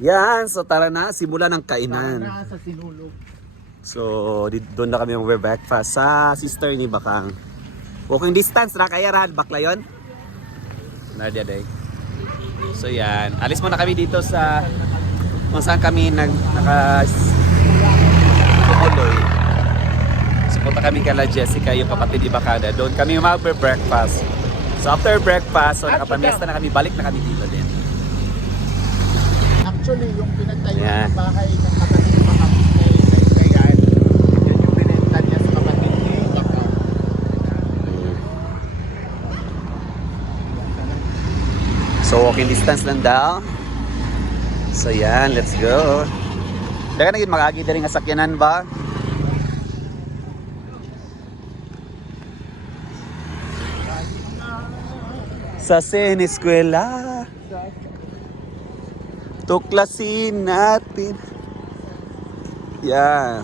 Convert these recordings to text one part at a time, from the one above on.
Yan, so tara na, simula ng kainan. Tara na sa sinulog. So, doon na kami mag-breakfast sa sister ni Bakang. Walking distance na kaya Rahal, bakla yun? Nadia day. So yan, alis muna kami dito sa kung saan kami naka-tumuloy. So punta kami kala Jessica, yung kapatid ni Bakada. Doon kami mag-breakfast. So after breakfast, so nakapamiesta na kami, balik na kami dito din. Actually, yung pinagtayo Yeah. ng bahay ng kapatid ni Bakang kay Gayan, yun yung binenta niya sa kapatid ni Bakang. So walking distance lang daw. So yan, let's go. Daga na yun, mag-agi na rin nga sakyanan ba? Sa Seneskwela tuklasin natin. Yan.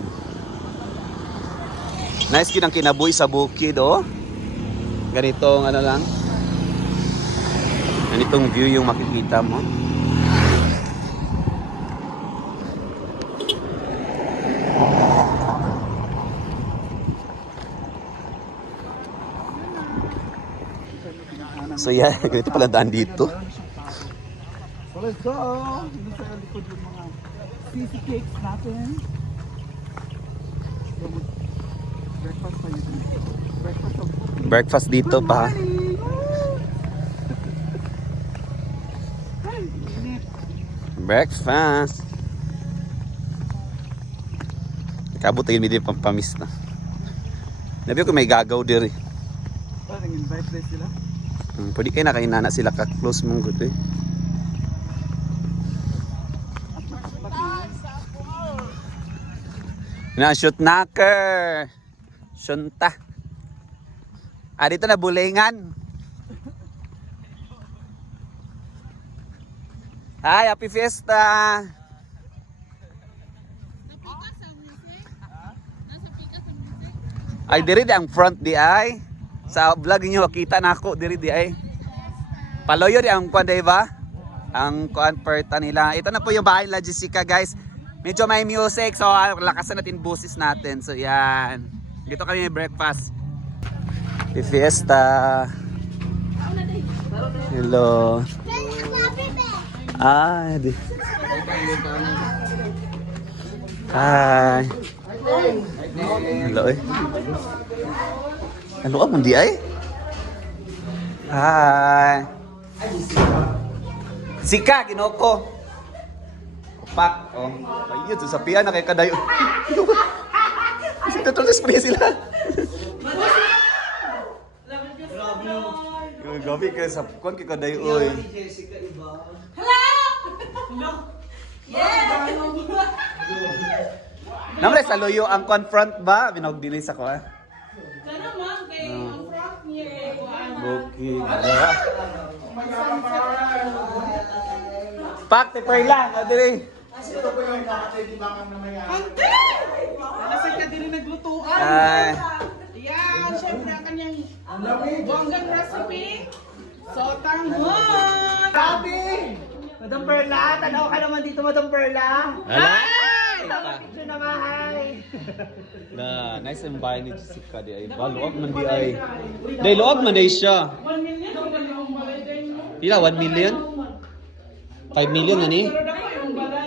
Nice kinang kinabuhi sa bukid, oh. Ganitong ano lang. Ganitong view yung makikita mo. So yeah, ganito pala daan dito. So let's go! Dito sa likod yung mga sisi cakes natin. Breakfast pa yun. Breakfast of Breakfast dito pa. Breakfast. Nakabot tayo medyo pampamis na. Nabi ko may gagaw diri. Parang invite din sila. Pwede kayo na kainana sila ka-close mong guto eh. Na-shoot knocker. Shunta. Ah, dito na bulingan. Hi, happy fiesta. Ay, diri di ang front di ay. Sa vlog niyo makita na ako diri di ay. Paloyo di ang kuan di ba? Ang kuan perta nila. Ito na po yung bahay nila Jessica, guys. Medyo may music, so lakasan natin busis natin. So yan. Dito kami may breakfast. Happy fiesta. Hello. Ah, di. Hi. Hello eh. Hello ako di ay. Hi. Sika, ginoko. Pak, oh. Ayun, sa piya na kay kadayo. Kasi tutulis pa sila. Gabi ka sa kuan kay kadayo oy. Hello! Yes! Namre sa loyo ang confront ba? Binogdili sa ko ah. Kana man kay ang front niya Okay. Pak, te lang, adiri. Ito po yung kapatid ni Bakang na maya. Ante! Nasa ka din naglutuan. Ay. Yan, syempre ang kanyang bonggang recipe. So, tanghon! Grabe! Madam Perla, tanaw ka naman dito, Madam Perla. Hala. Picture na mahay. Na, nice ang bahay ni Jessica di ay. Ba, luwag man di ay. Day, luwag man day siya. 1 million ang kanyang balay din mo. Pila, 1 million? 5 million na ni? Pero dako yung balay.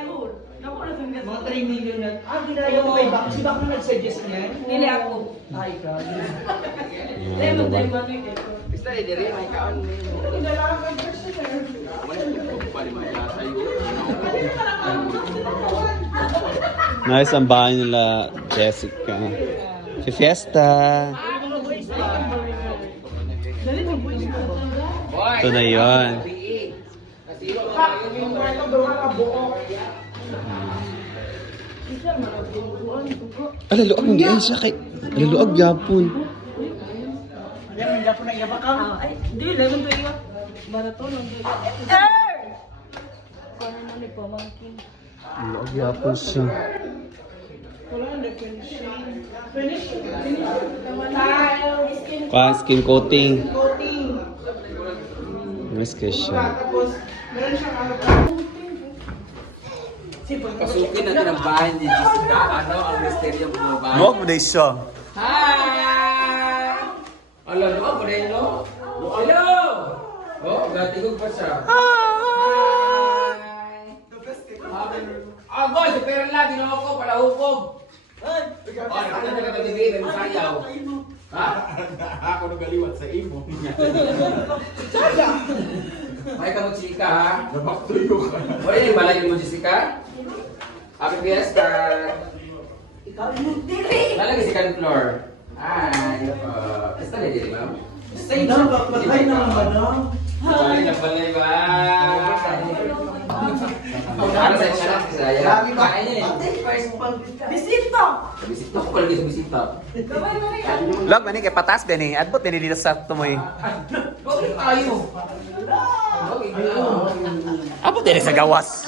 Dako na kang Mga 3 million na. Ah, ginaya ko kay Bak. Si Bak na nag-suggest niyan. Dili ako. Ay, ka. Lemon day man dito. Basta rin, diri, may kaon. Nice ang bahay nila, Jessica. Si Fiesta. Ito na yun. Alaluag hindi ay siya kay... Alaluag yapon. Yan, hindi po na iyabakang. Ay, di lemon day yo. Barato lang day. Kuno mo ni pamangkin. Alaluag yapon siya. Wala na finishing. Finish. Tile. Skin coating. Coating. Nice ka siya. Tapos, meron siyang Pasukin natin ang bahay ni Jessica. Ano ang misteryo ng bahay? Huwag mo na siya. Hi! Alam mo, pa rin, no? Hello! Oh, gatigog pa siya. Hi! Agoy, si Pero lang, ginoko, palahukog. Oh, nakita ka TV, may masayaw. Ha? Ako nung galiwat sa imo. May ka mo, Chika, ha? Nabaktuyo ka. Wala yung malayo mo, Jessica? Happy Fiesta! Lalagay si second floor. Hi! Basta na dito, ma'am? Stay na, bakbalay na naman, no? Hi! Nagbalay ba? Ano sa inyo lang, Bisaya? Kain niya eh. Bisita! Bisita ko pala sa bisita. Gawin mo rin yan. Log, mani kay patas din eh. Adbot din dito sa tumoy. Bakit tayo? Bakit tayo? Abot din sa gawas.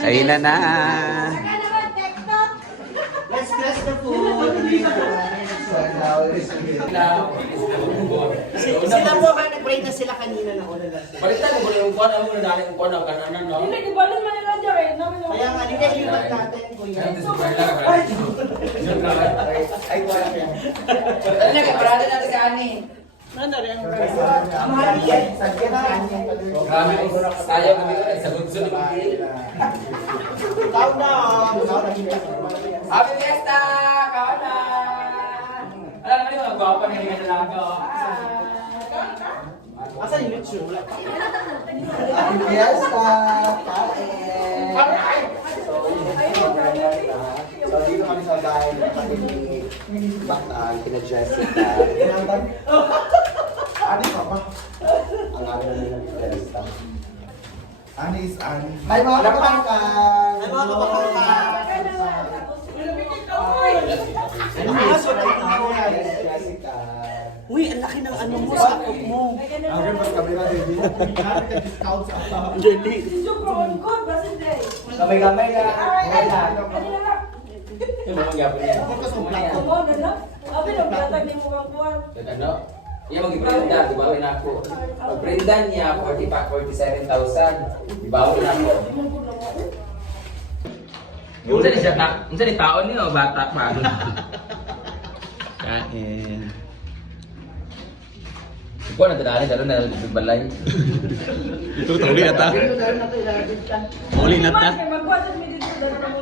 Ayun na. Let's bless the food. Sila po ba nag-break na sila kanina na una na sila. Balitan mo muna yung kuwan. Ano muna dali yung kuwan ng kananan, no? Hindi, ibalon mo nila dyan eh. Namin yung- Kaya nga, hindi lipat natin, kuya. Ay, wala yan. Ano na, kaparada natin sa ani. Ano rin? Ang mahal yan. Sagyan na. Kami, sayang kami ulit sa gunso ng pagkil. Countdown. Happy Fiesta! Kawanan! Alam naman yung mga gwapo na hindi ka talaga. Asa yung lechon? Wala. Fiesta! Kain! So, dito kami sa bahay ng kapatid ni Bataan, kina Jessica. Ani pa ba? Ang amin na nila Fiesta. Ani is Ani. Hi mga kapangkan! Ay, mga kapakangkan. Ano Ah, so right now. Jessica. Uy, ang laki ng ano mo, sakop mo. Ang mas kami na din. Namin ka discount sa ako. Hindi. Good, basin day. Kamay-kamay na. Kanina lang. Yung mga gapon niya. Focus on platform. Ano na lang? Abi, nagtatag ni mo kang kuwan. Ano? Yung mag-ibrinda, di ba? Na ako. Pag-brinda niya, 47,000. Di ba? Na ako. Yung sa siya ta, yung sa ni taon niyo, bata pa. Kain. Ikaw na tadali, dalo na nagbalay. Ito uli na ta. Uli na ta. Magkwasag mo dito. Dalo na mo.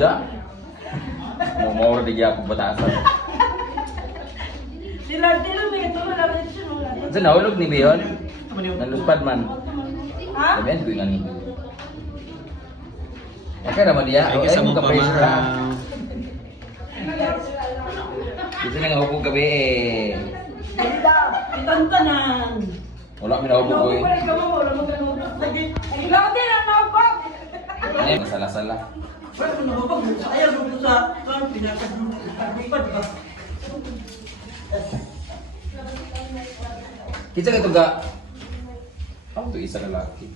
Ya. Mau di dia aku batasan. Sila, may ito na lang siya nung ano. Sa nahulog ni Bion. Naluspad man. Ha? Sabihan ko yung ani. Okay naman dia. Ay, kasama pa pressure ha. ma. Kasi na nga gabi eh. Itantanan. Wala mi nahubog ko eh. Wala ka mo, wala mo ganun. Ikaw din ang nakapag. Ay, masala-sala. Ayaw mo sa pinakagupad ba? Kita ka ito ga. Ako ito isa lalaki.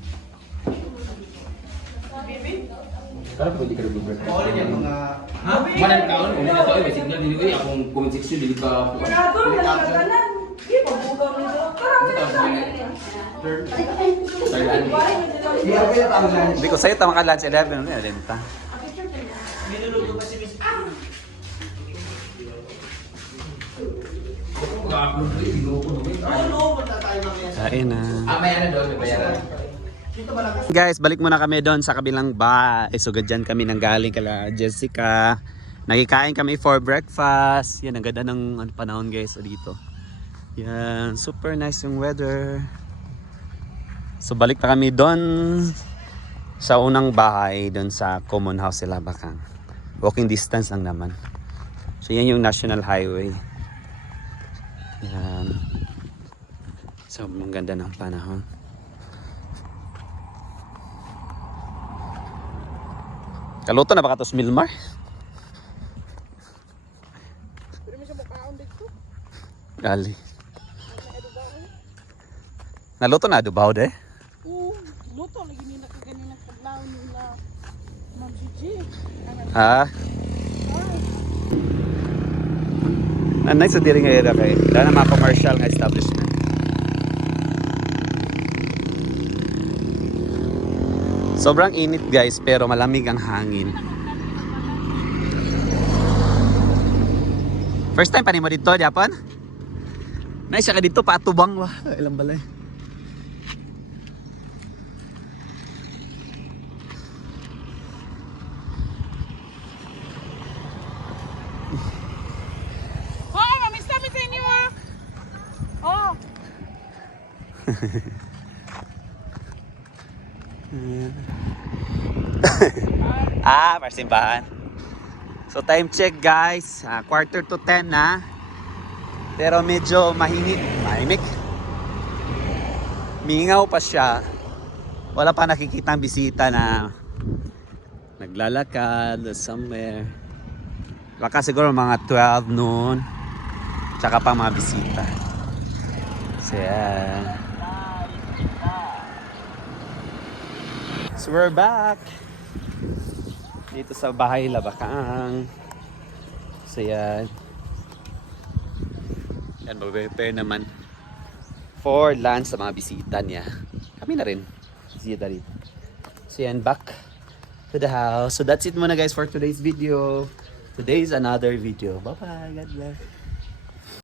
Parang pwede ka nag-break. Manan kaon, kung na to ay may signal dili ay akong comment section dili ka. Wala ko, wala ka tanan. Hindi, pagbugaw mo ito. Hindi ko sa'yo tama ka lunch 11. Ano yun? Ta. Minuluto pa si Miss Mag-upload ko binuko no. Ano, punta tayo mamaya sa... Kain na. May ano doon, may bayaran. Dito malakas. Guys, balik muna kami doon sa kabilang bahay. So, dyan kami nang galing kala Jessica. Nagkikain kami for breakfast. Yan, ang ganda ng panahon guys dito. Yan, super nice yung weather. So, balik na kami doon sa unang bahay doon sa common house sila Bakang. Walking distance lang naman. So, yan yung national highway. Yan. So, ang ganda ng panahon. Kaluto na ba ka to Milmar? Gali. Naluto na adubaw de? Luto, lagi nila ka ganina kadlaw nila. Ma'am Gigi. Ha? Nice sa diri nga area kay. Dala na mga commercial nga establishment. Sobrang init guys, pero malamig ang hangin. First time pa ni mo dito, Japan? Nice siya ka dito, patubang wa. Ilang balay. Oh, mami, sabi sa inyo ah. Oh. Parsimbahan. So time check guys, 9:45 na. Pero medyo mahimik. Mingaw pa siya. Wala pa nakikita ang bisita na naglalakad somewhere. Baka siguro mga 12 noon. Tsaka pa mga bisita. So yeah. So we're back. Dito sa bahay Labakang. So yan. Yan, mag-prepare naman for lunch sa mga bisita niya. Kami na rin. Bisita rin. So yan, back to the house. So that's it muna guys for today's video. Today's another video. Bye-bye. God bless.